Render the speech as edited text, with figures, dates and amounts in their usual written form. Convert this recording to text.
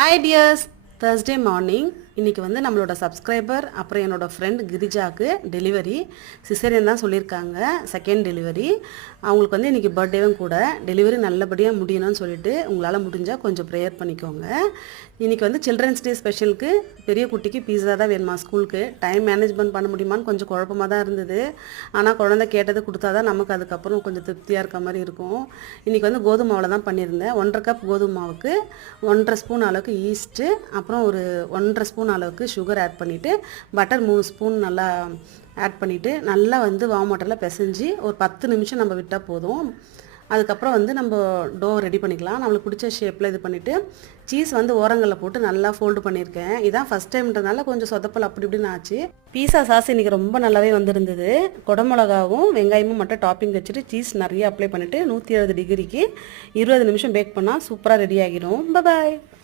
Hi dears, Thursday morning. இன்றைக்கி வந்து நம்மளோட சப்ஸ்கிரைபர் அப்புறம் என்னோடய ஃப்ரெண்ட் கிரிஜாவுக்கு டெலிவரி சிசேரியன் தான் சொல்லியிருக்காங்க. செகண்ட் டெலிவரி அவங்களுக்கு வந்து இன்றைக்கி பர்த்டேவும் கூட. டெலிவரி நல்லபடியாக முடியணும்னு சொல்லிட்டு உங்களால் முடிஞ்சால் கொஞ்சம் ப்ரேயர் பண்ணிக்கோங்க. இன்றைக்கி வந்து சில்ட்ரன்ஸ் டே ஸ்பெஷலுக்கு பெரிய குட்டிக்கு பீஸா தான் வேணுமா ஸ்கூலுக்கு. டைம் மேனேஜ்மெண்ட் பண்ண முடியுமான்னு கொஞ்சம் குழப்பமாக தான் இருந்தது. ஆனால் குழந்தை கேட்டது கொடுத்தா தான் நமக்கு அதுக்கப்புறம் கொஞ்சம் திருப்தியாக இருக்க மாதிரி இருக்கும். இன்றைக்கி வந்து கோதுமை மாவில் தான் பண்ணியிருந்தேன். 1.5 கப் கோதுமை மாவுக்கு 1.5 ஸ்பூன் அளவுக்கு ஈஸ்ட்டு, அப்புறம் ஒரு 1.5 ஸ்பூன் அளவுக்கு சுகர் ஆட் பண்ணிவிட்டு பட்டர் 3 ஸ்பூன் நல்லா ஆட் பண்ணிவிட்டு நல்லா வந்து வார்ம் வாட்டரில் பிசைஞ்சு ஒரு 10 நிமிஷம் நம்ம விட்டால் போதும். அதுக்கப்புறம் வந்து நம்ம டோ ரெடி பண்ணிக்கலாம். நம்மளுக்கு பிடிச்ச ஷேப்பில் இது பண்ணிவிட்டு சீஸ் வந்து ஓரங்களில் போட்டு நல்லா ஃபோல்டு பண்ணியிருக்கேன். இதான் ஃபஸ்ட் டைம்ன்றதுனால கொஞ்சம் சொதப்பல் அப்படி இப்படின்னு ஆச்சு. பீஸா சாஸ் இன்றைக்கி ரொம்ப நல்லாவே வந்திருந்தது. குடமிளகாவும் வெங்காயமும் மட்டும் டாப்பிங் வச்சுட்டு சீஸ் நிறைய அப்ளை பண்ணிவிட்டு 170 டிகிரிக்கு 20 நிமிஷம் பேக் பண்ணால் சூப்பராக ரெடி ஆகிடும். பாய்.